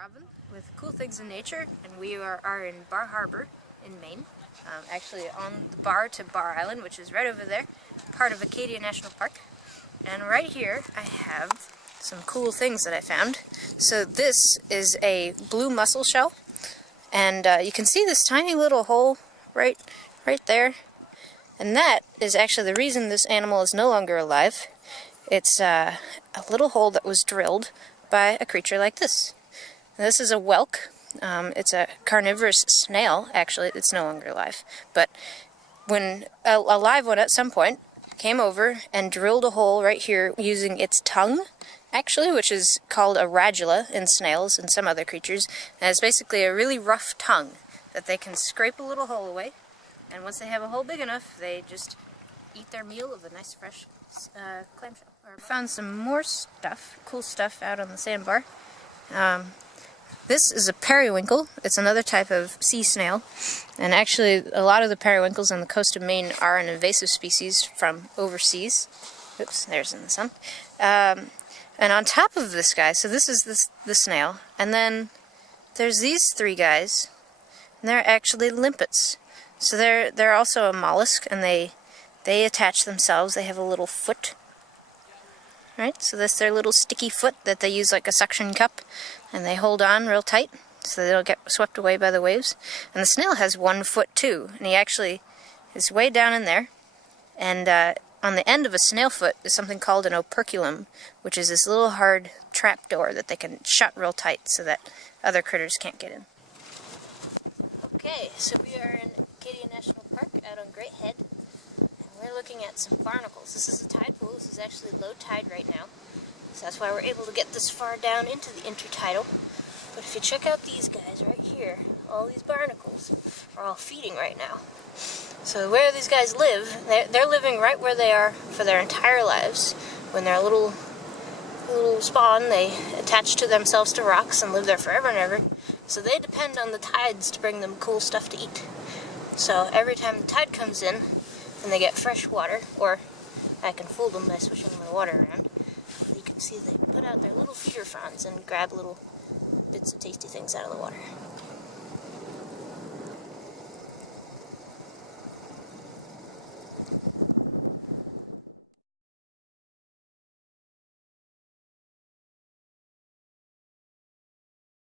Robin with Cool Things in Nature, and we are in Bar Harbor in Maine. Actually on the bar to Bar Island, which is right over there, part of Acadia National Park. And right here I have some cool things that I found. So this is a blue mussel shell, and you can see this tiny little hole right there. And that is actually the reason this animal is no longer alive. It's a little hole that was drilled by a creature like this. Now, this is a whelk. It's a carnivorous snail, actually. It's no longer alive. But when a live one at some point came over and drilled a hole right here using its tongue, actually, which is called a radula in snails and some other creatures. And it's basically a really rough tongue that they can scrape a little hole away. And once they have a hole big enough, they just eat their meal of a nice fresh clamshell. I found some more stuff, cool stuff out on the sandbar. This is a periwinkle. It's another type of sea snail. And actually, a lot of the periwinkles on the coast of Maine are an invasive species from overseas. Oops, there's in the sun. And on top of this guy, so this is the snail, and then there's these three guys, and they're actually limpets. So they're also a mollusk, and they attach themselves. They have a little foot. Right, so that's their little sticky foot that they use like a suction cup, and they hold on real tight so they don't get swept away by the waves. And the snail has 1 foot too, and he actually is way down in there. And on the end of a snail foot is something called an operculum, which is this little hard trap door that they can shut real tight so that other critters can't get in. Okay, so we are in Acadia National Park out on Great Head. We're looking at some barnacles. This is a tide pool. This is actually low tide right now. So that's why we're able to get this far down into the intertidal. But if you check out these guys right here, all these barnacles are all feeding right now. So where these guys live, they're living right where they are for their entire lives. When they're a little spawn, they attach to themselves to rocks and live there forever and ever. So they depend on the tides to bring them cool stuff to eat. So every time the tide comes in, and they get fresh water, or I can fool them by swishing my water around. You can see they put out their little feeder fronds and grab little bits of tasty things out of the water.